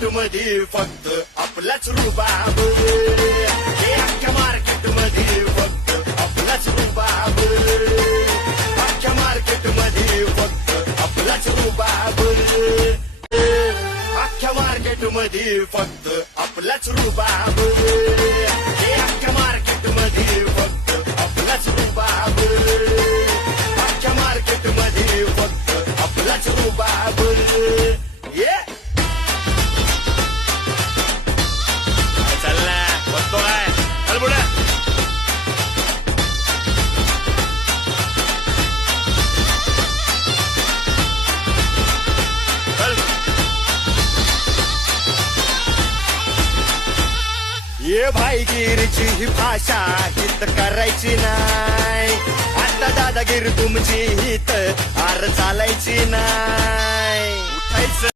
Market मध्ये फक्त आपलाच रुबाब, हे अख्ख्या मार्केट मध्ये फक्त आपलाच रुबाब, अख्ख्या मार्केट मध्ये फक्त आपलाच रुबाब, अख्ख्या मार्केट मध्ये फक्त आपलाच रुबाब, हे अख्ख्या मार्केट मध्ये फक्त आपलाच रुबाब, अख्ख्या मार्केट मध्ये फक्त आपलाच रुबाब. ये चालला बसतो काय चल पुढे. ये भाईगिरीची ही भाषा हित करायची नाही, आता दादागिरी तुमची हित आर चालायची नाही. उठायचं